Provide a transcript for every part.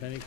Penny case.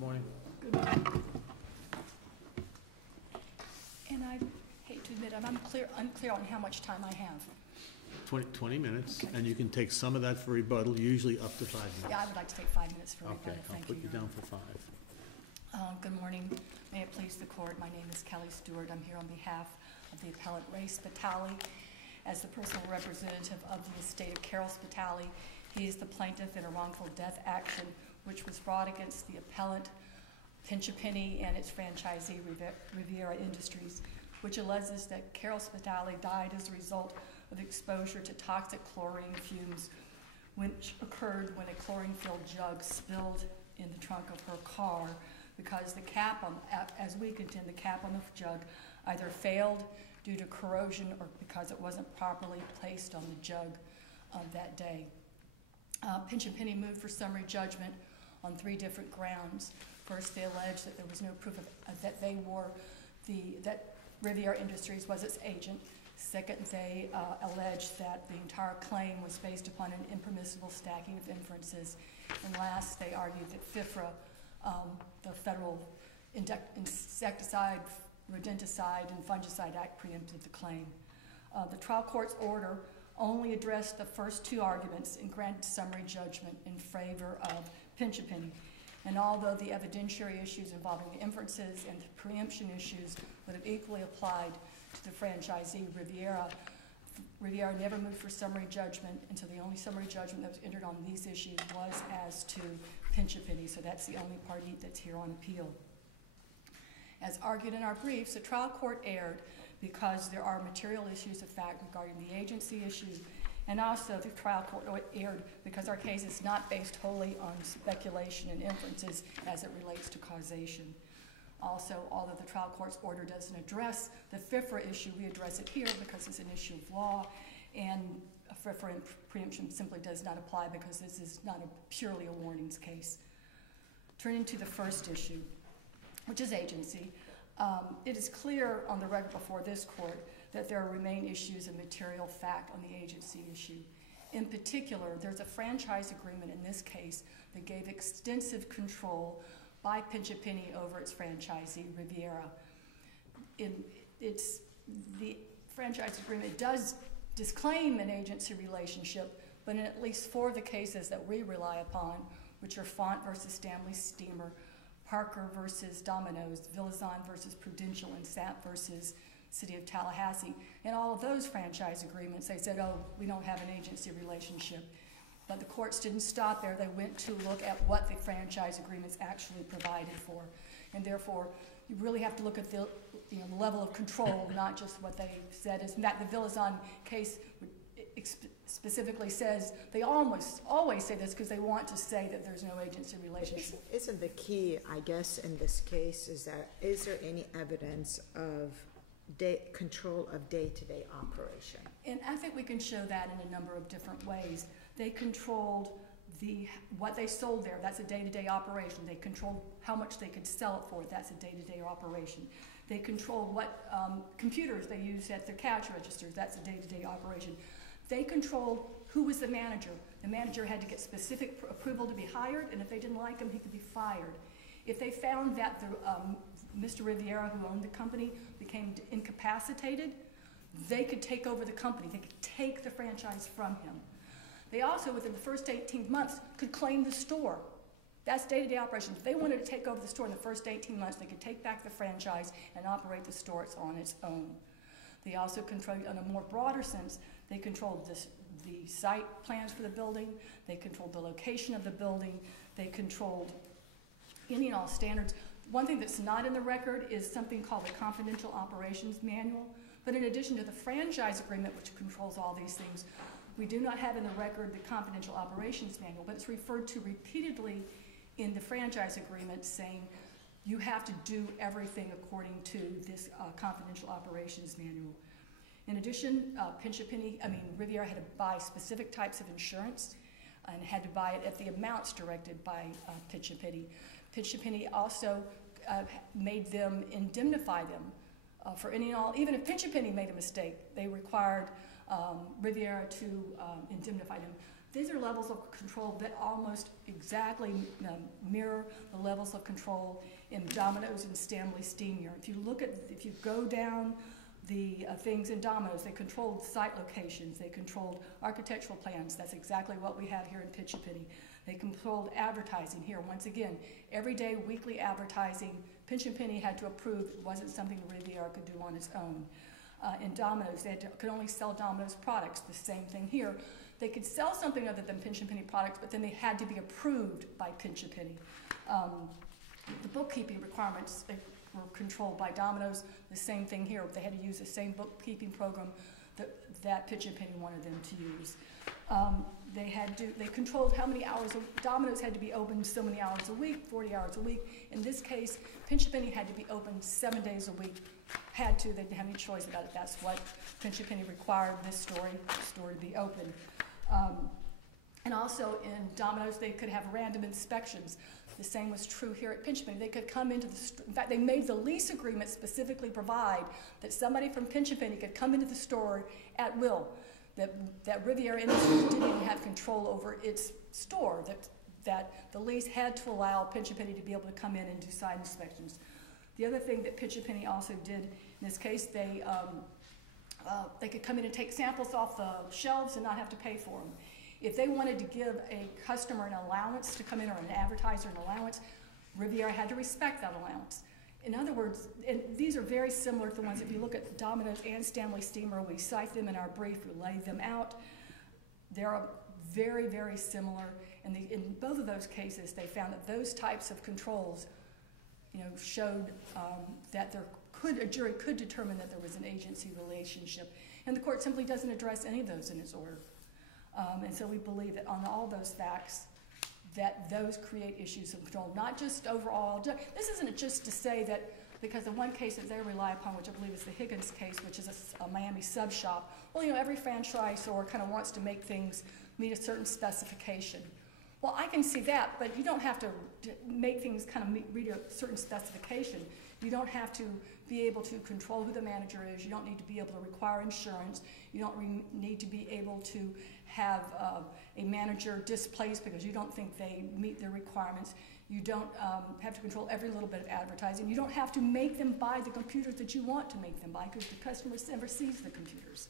Morning. Good morning. And I hate to admit, I'm unclear on how much time I have. 20 minutes, Okay. and you can take some of that for rebuttal, usually up to 5 minutes. Yeah, I would like to take 5 minutes for rebuttal. Okay, I'll Thank put you Your down Honor. for 5. Good morning. May it please the court. My name is Kelly Stewart. I'm here on behalf of the appellant Ray Spatali as the personal representative of the estate of Carol Spatali. He is the plaintiff in a wrongful death action which was brought against the appellant Pinch-A-Penny and its franchisee Riviera Industries, which alleges that Carol Spatali died as a result of exposure to toxic chlorine fumes, which occurred when a chlorine-filled jug spilled in the trunk of her car because the cap on, as we contend, the cap on the jug either failed due to corrosion or because it wasn't properly placed on the jug that day. Pinch-A-Penny moved for summary judgment on 3 different grounds. First, they alleged that there was no proof of, that Riviera Industries was its agent. Second, they alleged that the entire claim was based upon an impermissible stacking of inferences. And last, they argued that FIFRA, the Federal Insecticide, Rodenticide, and Fungicide Act preempted the claim. The trial court's order only addressed the first 2 arguments and granted summary judgment in favor of Pinch-A-Penny. And although the evidentiary issues involving the inferences and the preemption issues would have equally applied to the franchisee Riviera, Riviera never moved for summary judgment until the only summary judgment that was entered on these issues was as to Pinch-A-Penny, so that's the only party that's here on appeal. As argued in our briefs, the trial court erred because there are material issues of fact regarding the agency issues, and also the trial court erred because our case is not based wholly on speculation and inferences as it relates to causation. Also, although the trial court's order doesn't address the FIFRA issue, we address it here because it's an issue of law, and FIFRA and preemption simply does not apply because this is not purely a warnings case. Turning to the first issue, which is agency, it is clear on the record before this court that there remain issues of material fact on the agency issue. In particular, there's a franchise agreement in this case that gave extensive control by Pinch-A-Penny over its franchisee, Riviera. The franchise agreement does disclaim an agency relationship, but in at least 4 of the cases that we rely upon, which are Font versus Stanley Steamer, Parker versus Domino's, Villazon versus Prudential, and Sapp versus City of Tallahassee. In all of those franchise agreements, they said, oh, we don't have an agency relationship. But the courts didn't stop there. They went to look at what the franchise agreements actually provided for. And therefore, you really have to look at the level of control, not just what they said. In fact, the Villazon case specifically says, they almost always say this because they want to say that there's no agency relationship. Isn't the key, I guess, in this case is there any evidence of control of day-to-day operation? And I think we can show that in a number of different ways. They controlled what they sold there. That's a day-to-day operation. They controlled how much they could sell it for. That's a day-to-day operation. They controlled what computers they used at their cash registers. That's a day-to-day operation. They controlled who was the manager. The manager had to get specific approval to be hired, and if they didn't like him, he could be fired. If they found that Mr. Riviera, who owned the company, became incapacitated, they could take over the company. They could take the franchise from him. They also, within the first 18 months, could claim the store. That's day-to-day operations. If they wanted to take over the store in the first 18 months, they could take back the franchise and operate the store on its own. They also controlled, in a more broader sense, they controlled the site plans for the building, they controlled the location of the building, they controlled any and all standards. One thing that's not in the record is something called the Confidential Operations Manual, but in addition to the franchise agreement, which controls all these things, we do not have in the record the Confidential Operations Manual, but it's referred to repeatedly in the franchise agreement saying you have to do everything according to this Confidential Operations Manual. In addition, Riviera had to buy specific types of insurance and had to buy it at the amounts directed by Pinch and Penny. Pinch and Penny also made them indemnify them for any and all. Even if Pinch and Penny made a mistake, they required Riviera to indemnify them. These are levels of control that almost exactly mirror the levels of control in Domino's and Stanley Steam Yard. If you go down the things in Domino's, they controlled site locations, they controlled architectural plans. That's exactly what we have here in Pinch and Penny. They controlled advertising here. Once again, everyday, weekly advertising, Pinch and Penny had to approve. It wasn't something the Riviera could do on its own. In Domino's, they could only sell Domino's products. The same thing here. They could sell something other than Pinch and Penny products, but then they had to be approved by Pinch and Penny. The bookkeeping requirements were controlled by Domino's. The same thing here. They had to use the same bookkeeping program that Pinch and Penny wanted them to use. They controlled how many hours. Domino's had to be open so many hours a week, 40 hours a week. In this case, Pinch and Penny had to be open 7 days a week. They didn't have any choice about it. That's what Pinch and Penny required this store to be open. And also in Domino's, they could have random inspections. The same was true here at Pinch and Penny. They could come into the store. In fact, they made the lease agreement specifically provide that somebody from Pinch and Penny could come into the store at will, that Riviera Industries didn't even have control over its store, that the lease had to allow Pinch and Penny to be able to come in and do site inspections. The other thing that Pinch and Penny also did in this case, they could come in and take samples off the shelves and not have to pay for them. If they wanted to give a customer an allowance to come in or an advertiser an allowance, Riviera had to respect that allowance. In other words, and these are very similar to the ones, if you look at Domino's and Stanley Steamer, we cite them in our brief, we lay them out. They're very, very similar. And in both of those cases, they found that those types of controls, showed that a jury could determine that there was an agency relationship. And the court simply doesn't address any of those in its order. And so we believe that on all those facts, that those create issues of control, not just overall. This isn't just to say that because the one case that they rely upon, which I believe is the Higgins case, which is a Miami sub shop, well, every franchisor kind of wants to make things meet a certain specification. Well, I can see that, but you don't have to make things kind of meet a certain specification. You don't have to be able to control who the manager is. You don't need to be able to require insurance. You don't need to be able to have a manager displaced because you don't think they meet their requirements. You don't have to control every little bit of advertising. You don't have to make them buy the computers that you want to make them buy because the customer never sees the computers.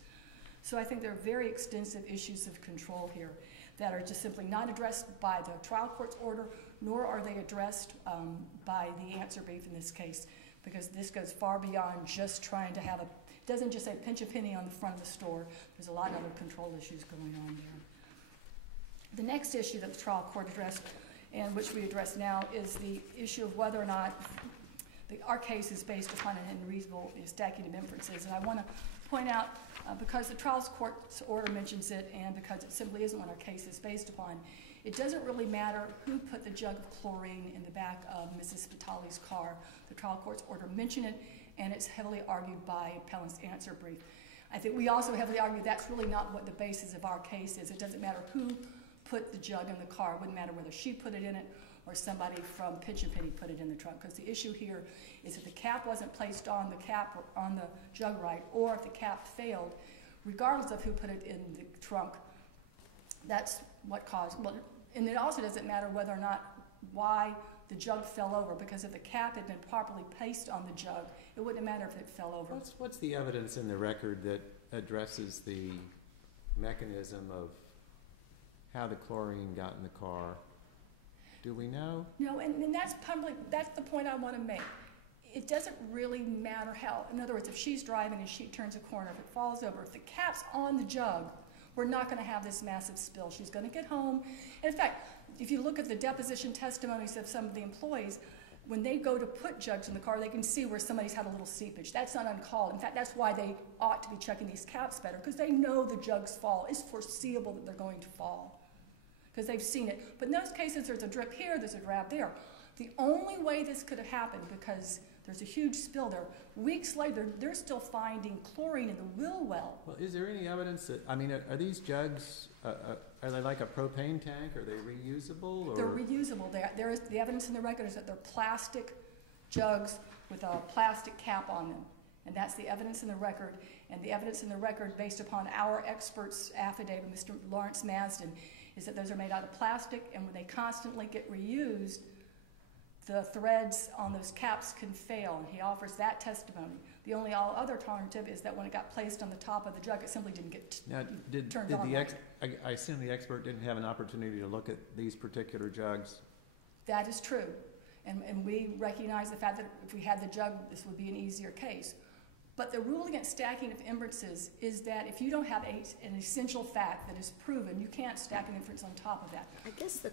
So I think there are very extensive issues of control here that are just simply not addressed by the trial court's order, nor are they addressed by the answer brief in this case, because this goes far beyond just trying to have it doesn't just say Pinch a penny on the front of the store. There's a lot of other control issues going on there. The next issue that the trial court addressed, and which we address now, is the issue of whether or not our case is based upon an unreasonable stacking of inferences. And I want to point out, because the trial court's order mentions it and because it simply isn't what our case is based upon, it doesn't really matter who put the jug of chlorine in the back of Mrs. Spatali's car. The trial court's order mentioned it, and it's heavily argued by Appellant's answer brief. I think we also heavily argue that's really not what the basis of our case is. It doesn't matter who put the jug in the car. It wouldn't matter whether she put it in it or somebody from Pinch and Penny put it in the trunk, because the issue here is if the cap wasn't placed on the cap or on the jug right, or if the cap failed, regardless of who put it in the trunk, that's what caused. Well, and it also doesn't matter whether or not why the jug fell over, because if the cap had been properly placed on the jug, it wouldn't matter if it fell over. What's the evidence in the record that addresses the mechanism of how the chlorine got in the car? Do we know? No, and that's the point I want to make. It doesn't really matter how. In other words, if she's driving and she turns a corner, if it falls over, if the cap's on the jug, we're not gonna have this massive spill. She's gonna get home. And in fact, if you look at the deposition testimonies of some of the employees, when they go to put jugs in the car, they can see where somebody's had a little seepage. That's not uncalled. In fact, that's why they ought to be checking these caps better, because they know the jugs fall. It's foreseeable that they're going to fall, because they've seen it. But in those cases, there's a drip here, there's a drab there. The only way this could have happened, because there's a huge spill there, weeks later, they're still finding chlorine in the wheel well. Well, is there any evidence that, I mean, are these jugs, are they like a propane tank? Are they reusable? Or? They're reusable. There is, the evidence in the record is that they're plastic jugs with a plastic cap on them. And that's the evidence in the record. And the evidence in the record, based upon our expert's affidavit, Mr. Lawrence Masden, is that those are made out of plastic, and when they constantly get reused, the threads on those caps can fail, and he offers that testimony. The only other alternative is that when it got placed on the top of the jug, it simply didn't get turned on. I assume the expert didn't have an opportunity to look at these particular jugs? That is true. And we recognize the fact that if we had the jug, this would be an easier case. But the rule against stacking of inferences is that if you don't have an essential fact that is proven, you can't stack an inference on top of that. I guess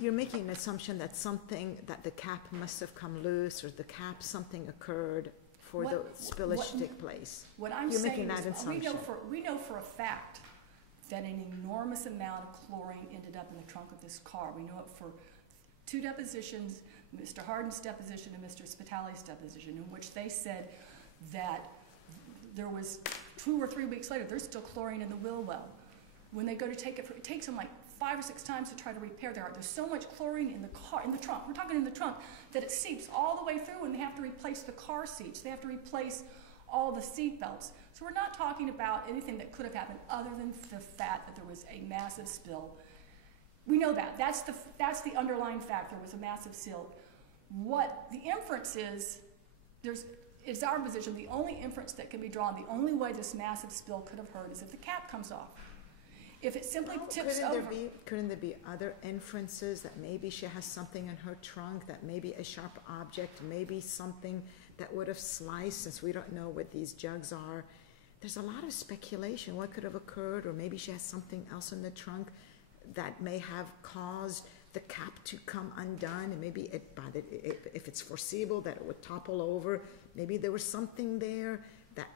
you're making an assumption that that the cap must have come loose, or the cap, something occurred for the spillage to take place. What I'm You're saying making that is assumption. we know for a fact that an enormous amount of chlorine ended up in the trunk of this car. We know it for two depositions, Mr. Harden's deposition and Mr. Spatali's deposition, in which they said that there was 2 or 3 weeks later, there's still chlorine in the wheel well. When they go to take it takes them like 5 or 6 times to try to repair their art. There's so much chlorine in the car, in the trunk, we're talking in the trunk, that it seeps all the way through, and they have to replace the car seats. They have to replace all the seat belts. So we're not talking about anything that could have happened other than the fact that there was a massive spill. We know that. That's the underlying fact. There was a massive spill. What the inference is, it's our position, the only inference that can be drawn, the only way this massive spill could have occurred is if the cap comes off. If it simply tips over. Couldn't there be other inferences, that maybe she has something in her trunk, that maybe a sharp object, maybe something that would have sliced, since we don't know what these jugs are. There's a lot of speculation what could have occurred, or maybe she has something else in the trunk that may have caused the cap to come undone, and maybe if it's foreseeable that it would topple over, maybe there was something there that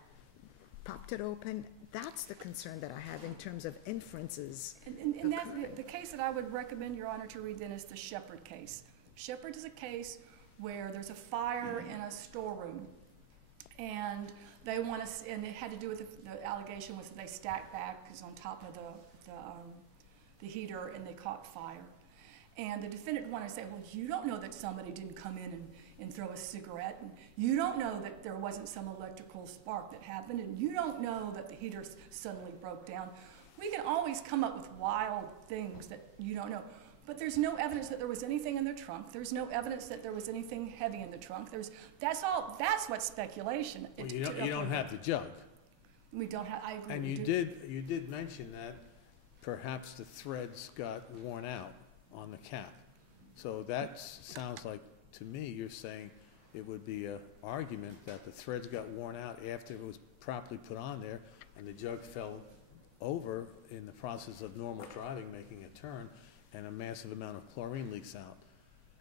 popped it open. That's the concern that I have in terms of inferences. And the case that I would recommend, Your Honor, to read then is the Shepard case. Shepard is a case where there's a fire in a storeroom, and and it had to do with the allegation was that they stacked bags on top of the heater, and they caught fire. And the defendant wanted to say, well, you don't know that somebody didn't come in and throw a cigarette, and you don't know that there wasn't some electrical spark that happened, and you don't know that the heater suddenly broke down. We can always come up with wild things that you don't know. But there's no evidence that there was anything in the trunk. There's no evidence that there was anything heavy in the trunk. That's what's speculation. Well, you don't have the jug. We don't have, I agree. And you did mention that perhaps the threads got worn out on the cap. So that sounds like, to me, you're saying it would be an argument that the threads got worn out after it was properly put on there, and the jug fell over in the process of normal driving, making a turn, and a massive amount of chlorine leaks out.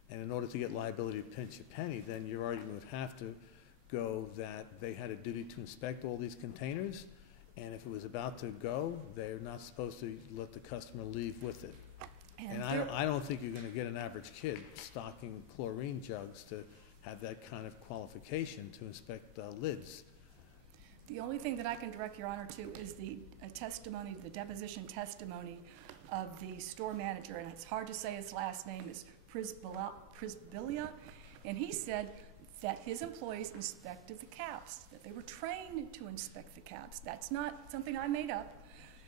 And in order to get liability to pinch a penny, then your argument would have to go that they had a duty to inspect all these containers, and if it was about to go, they're not supposed to let the customer leave with it. And I don't think you're going to get an average kid stocking chlorine jugs to have that kind of qualification to inspect lids. The only thing that I can direct Your Honor to is the testimony, the deposition testimony of the store manager, and it's hard to say his last name, is Prisbilia, and he said that his employees inspected the caps, that they were trained to inspect the caps. That's not something I made up.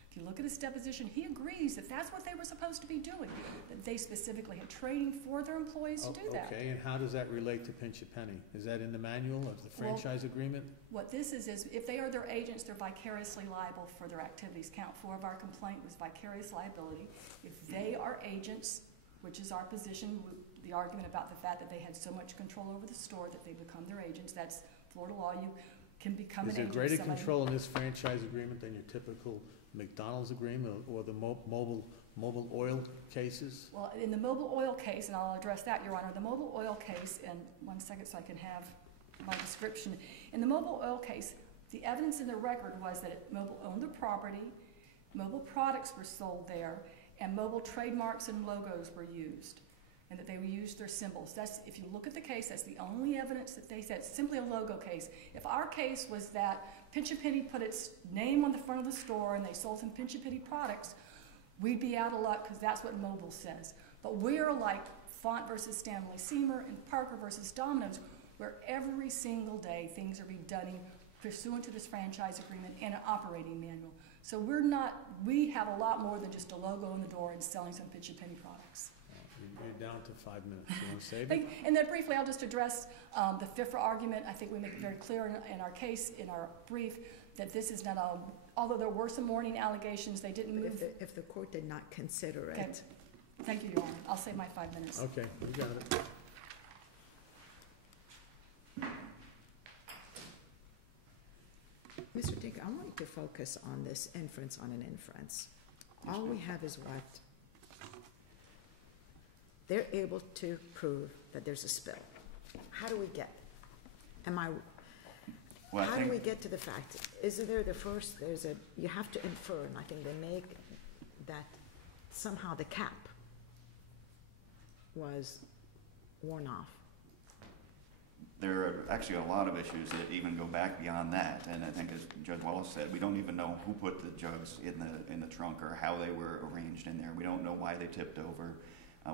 If you look at his deposition, he agrees that that's what they were supposed to be doing, that they specifically had training for their employees to do that. Okay, and how does that relate to pinch a penny? Is that in the manual of the franchise agreement? What this is if they are their agents, they're vicariously liable for their activities. Count 4 of our complaint was vicarious liability. If they are agents, which is our position, the argument about the fact that they had so much control over the store that they become their agents, that's Florida law. You can become an agent. Is there greater control in this franchise agreement than your typical McDonald's agreement or the mobile oil cases? Well, in the mobile oil case, and I'll address that, Your Honor, the mobile oil case, and 1 second so I can have my description. In the mobile oil case, the evidence in the record was that Mobile owned the property, Mobile products were sold there, and Mobile trademarks and logos were used, and that they used their symbols. That's, if you look at the case, that's the only evidence that they said. It's simply a logo case. If our case was that Pinch a Penny put its name on the front of the store and they sold some Pinch a Penny products, we'd be out of luck because that's what Mobile says. But we're like Font versus Stanley Seymour and Parker versus Domino's, where every single day things are being done pursuant to this franchise agreement and an operating manual. So we have a lot more than just a logo on the door and selling some Pinch a Penny products. You're down to 5 minutes. You want to save it? And then briefly, I'll just address the FIFRA argument. I think we make it very clear in our case, in our brief, that this is not although there were some warning allegations, they didn't move. If the court did not consider it. Okay. Thank you, Your Honor. I'll save my 5 minutes. Okay, you got it. Mr. Dick, I want you to focus on this inference on an inference. All we have is what? They're able to prove that there's a spill. How do we get? How do we get to the fact? Is there the first, you have to infer, and I think they make that somehow the cap was worn off. There are actually a lot of issues that even go back beyond that, and I think as Judge Wallace said, we don't even know who put the jugs in the trunk or how they were arranged in there. We don't know why they tipped over.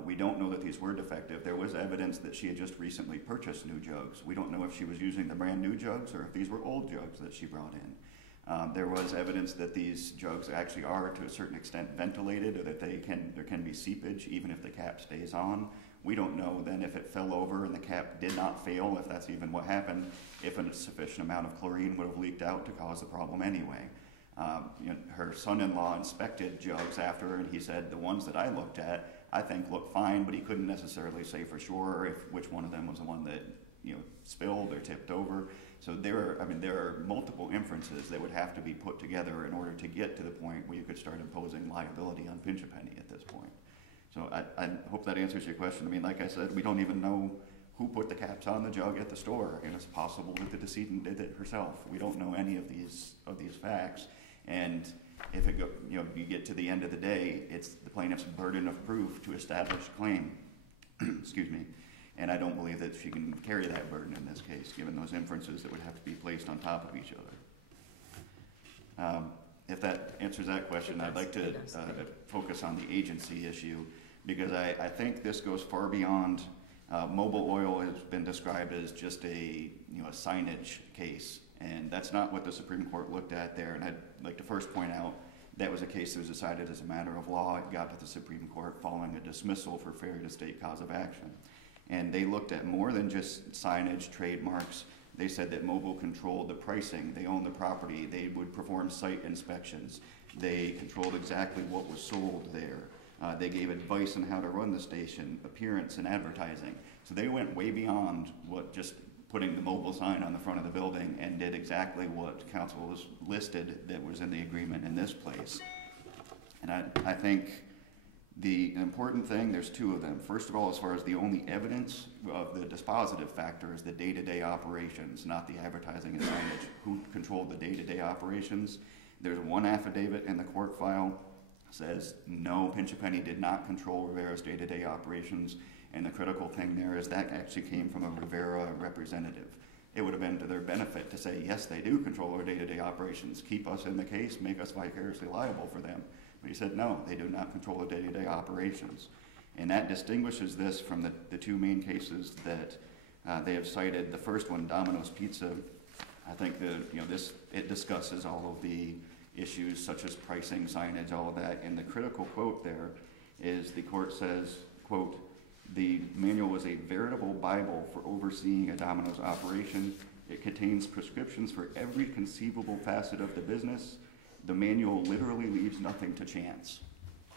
We don't know that these were defective. There was evidence that she had just recently purchased new jugs. We don't know if she was using the brand new jugs or if these were old jugs that she brought in. There was evidence that these jugs actually are to a certain extent ventilated, or that there can be seepage even if the cap stays on. We don't know then if it fell over and the cap did not fail, if that's even what happened, if a sufficient amount of chlorine would have leaked out to cause the problem anyway. Her son-in-law inspected jugs after her, and he said the ones that I looked at I think look fine, but he couldn't necessarily say for sure which one of them was the one that spilled or tipped over. So there are multiple inferences that would have to be put together in order to get to the point where you could start imposing liability on Pinch a Penny at this point. So I hope that answers your question. I mean, like I said, we don't even know who put the caps on the jug at the store, and it's possible that the decedent did it herself. We don't know any of these facts, and if you get to the end of the day, it's the plaintiff's burden of proof to establish a claim. Excuse me. And I don't believe that she can carry that burden in this case, given those inferences that would have to be placed on top of each other. If that answers that question, I'd like to focus on the agency issue, because I think this goes far beyond. Mobile oil has been described as just a signage case, and that's not what the Supreme Court looked at there. And I'd like to first point out that was a case that was decided as a matter of law. It got to the Supreme Court following a dismissal for failure to state cause of action. And they looked at more than just signage, trademarks. They said that Mobile controlled the pricing. They owned the property. They would perform site inspections. They controlled exactly what was sold there. They gave advice on how to run the station, appearance and advertising. So they went way beyond what just putting the Mobile sign on the front of the building, and did exactly what counsel was listed that was in the agreement in this place. And I think the important thing, there's two of them. First of all, as far as the only evidence of the dispositive factor is the day-to-day operations, not the advertising and signage. Who controlled the day-to-day operations? There's one affidavit in the court file says no, Pinch a Penny did not control Rivera's day-to-day operations, and the critical thing there is that actually came from a Rivera representative. It would have been to their benefit to say, yes, they do control our day-to-day operations, keep us in the case, make us vicariously liable for them. But he said, no, they do not control the day-to-day operations. And that distinguishes this from the two main cases that they have cited. The first one, Domino's Pizza, I think it discusses all of the issues such as pricing, signage, all of that. And the critical quote there is the court says, quote, "The manual was a veritable Bible for overseeing a Domino's operation. It contains prescriptions for every conceivable facet of the business. The manual literally leaves nothing to chance."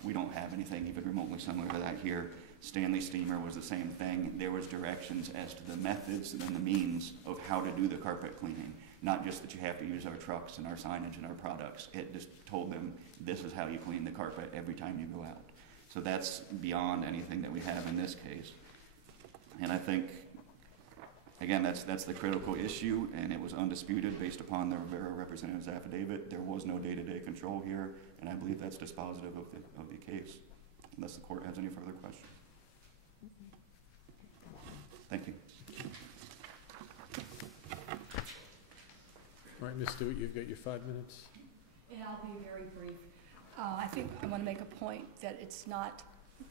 We don't have anything even remotely similar to that here. Stanley Steamer was the same thing. There was directions as to the methods and the means of how to do the carpet cleaning. not just that you have to use our trucks and our signage and our products. It just told them, this is how you clean the carpet every time you go out. So that's beyond anything that we have in this case. And I think, again, that's the critical issue, and it was undisputed based upon the Riviera representative's affidavit. There was no day-to-day control here, and I believe that's dispositive of the case, unless the court has any further questions. Thank you. All right, Ms. Stewart, you've got your 5 minutes. And I'll be very brief. I think I want to make a point that it's not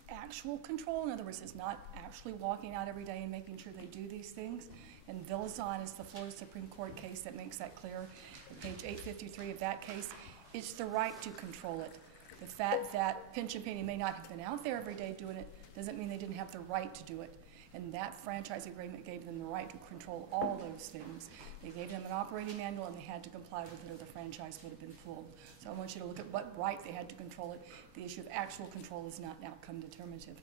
actual control. In other words, it's not actually walking out every day and making sure they do these things. And Villazon is the Florida Supreme Court case that makes that clear. At page 853 of that case, it's the right to control it. The fact that Pinch and Penny may not have been out there every day doing it doesn't mean they didn't have the right to do it. And that franchise agreement gave them the right to control all those things. They gave them an operating manual, and they had to comply with it or the franchise would have been pulled. So I want you to look at what right they had to control it. The issue of actual control is not outcome determinative.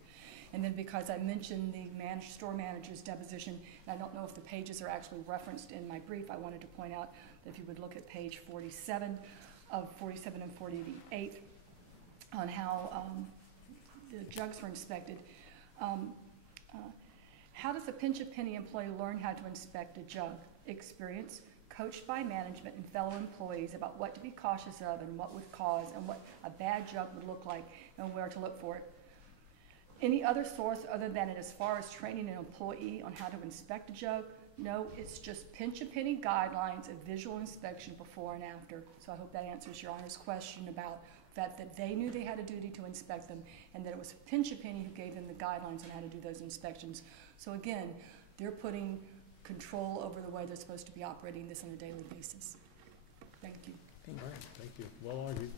And then because I mentioned the store manager's deposition, and I don't know if the pages are actually referenced in my brief, I wanted to point out that if you would look at page 47 of 47 and 48 on how the jugs were inspected. How does a Pinch a Penny employee learn how to inspect a jug? Experience, coached by management and fellow employees about what to be cautious of and what would cause and what a bad jug would look like and where to look for it. Any other source other than it as far as training an employee on how to inspect a jug? No, it's just Pinch a Penny guidelines of visual inspection before and after. So I hope that answers Your Honor's question about that they knew they had a duty to inspect them, and that it was Pinch a Penny who gave them the guidelines on how to do those inspections. So again, they're putting control over the way they're supposed to be operating this on a daily basis. Thank you. All right, thank you. Well argued.